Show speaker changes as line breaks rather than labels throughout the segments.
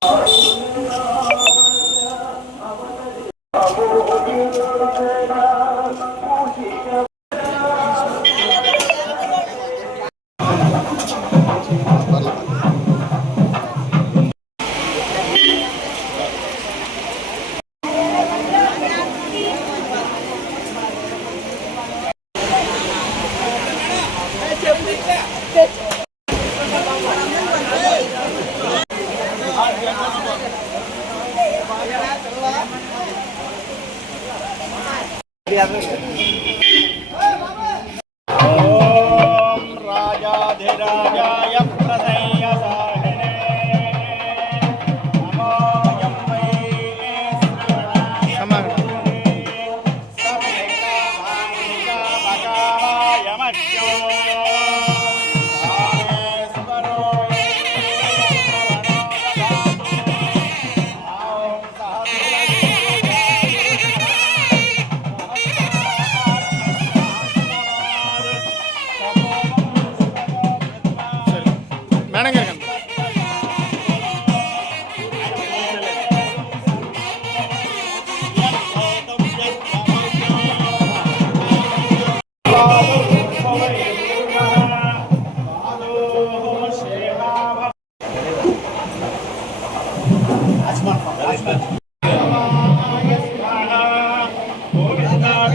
Oh, Gracias.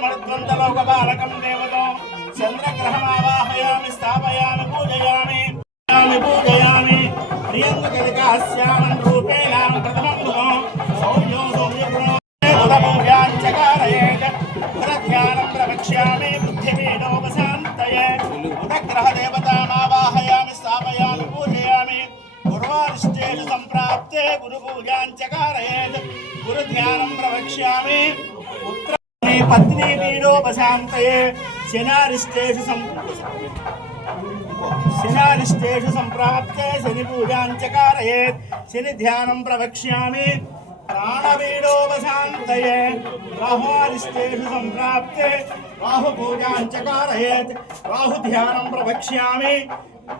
చంద్రమణద్వంతలోకపాలకం దేవతో చంద్రగ్రహమావాహయామి స్థాపయామి పూజయామి పూజయామి పూజయామి ప్రియంగలికాస్యామం రూపేణ ప్రథమం గుణో సౌర్యో సౌర్యగుణో పూజాంచకారయేత్ ధ్యానం ప్రవక్ష్యామి బుద్ధిపీఠోపశాంతయే ఉదగ్రహ దేవతామావాహయామి స్థాపయామి పూజయామి గురువారిష్టేషు సంప్రాప్తే గురు पत्नी पीडोपशान्तये शनारिष्टेषु शनारिष्टेषु सम्प्राप्ते शनिपूजाञ्चकारयेत्। शनिध्यानं प्रवक्ष्यामि। प्राणपीडोपशान्तये राहुरिष्टेषु सम्प्राप्ते राहुपूजाञ्चकारयेत्। राहुध्यानं प्रवक्ष्यामि।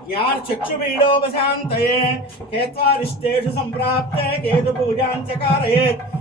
ज्ञाचक्षुपीडोपशान्तये हेत्वारिष्टेषु सम्प्राप्ते केतुपूजाञ्चकारयेत्।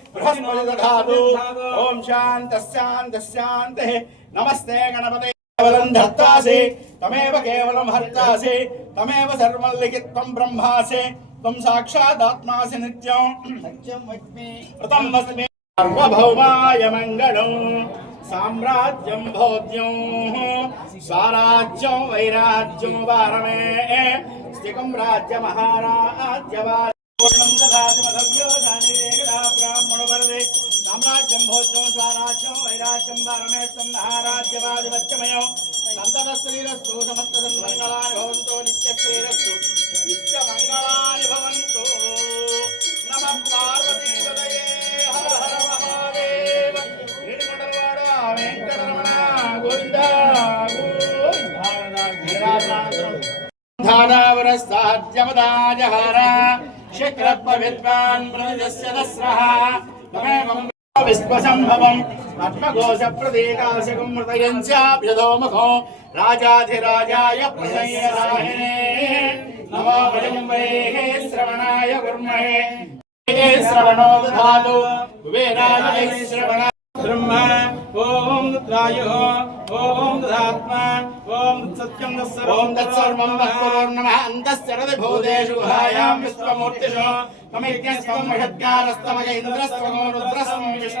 बृहस्पतिदधातु। ओम शान्तस्यान्तस्यान्तः नमस्ते गणपते। केवलं धर्तासि तमेव केवलं हर्तासि तमेव सर्वं लिखित्वं त्वं साक्षादात्मासि नित्यं। साम्राज्यं भोज्यं वैराज्यं वारमे। स्थिकं राज्यमहाराज्यवा पूर्णं ददाति मधव्यो धानिरेकदा ब्राह्मणवर्दे साम्राज्यं भोज्यं स्वाराज्यं वैराज्यं पारमेष्टं महाराज्यवादिवच्चमयो सन्ततश्रीरस्तु समस्तसन्मङ्गलानि भवन्तु नित्यश्रीरस्तु नित्यमङ्गलानि भवन्तु नमः पार्वतीपतये हर हर महादेव गिरिमण्डलवाड वेङ्कटरमण गोविन्द धारावरस्ताद्यमदाजहार शिखरपविद्वान् प्रविदस्य दस्रः। तमेवं विश्वसम्भवम् आत्मघोषप्रतीकाशकं मृतयञ्चाभ्यधो मुखो। राजाधिराजाय प्रसंयराहिणे नमो वयम्बैः श्रवणाय श्रवणो ब्रह्म ॐ ఓం దదాత్మ ఓం సత్యం ఓం తత్సర్వం భక్తుర్నమ అంతశ్చరది భూతేషు గుహాయాం విశ్వమూర్తిషు తమ యజ్ఞస్వం
మహత్కారస్తమయ ఇంద్రస్వం రుద్రస్వం విష్ణు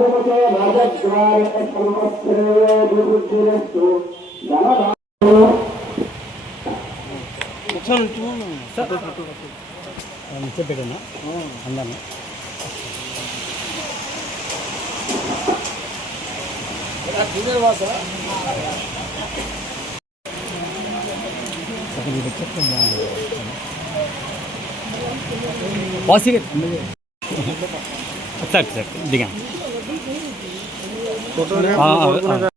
రాజపతే రాజద్వార సర్వశ్రేయోభివృద్ధిరస్తు
పెట్టాను అందరినీ పాసిగా సార్ సార్ ആ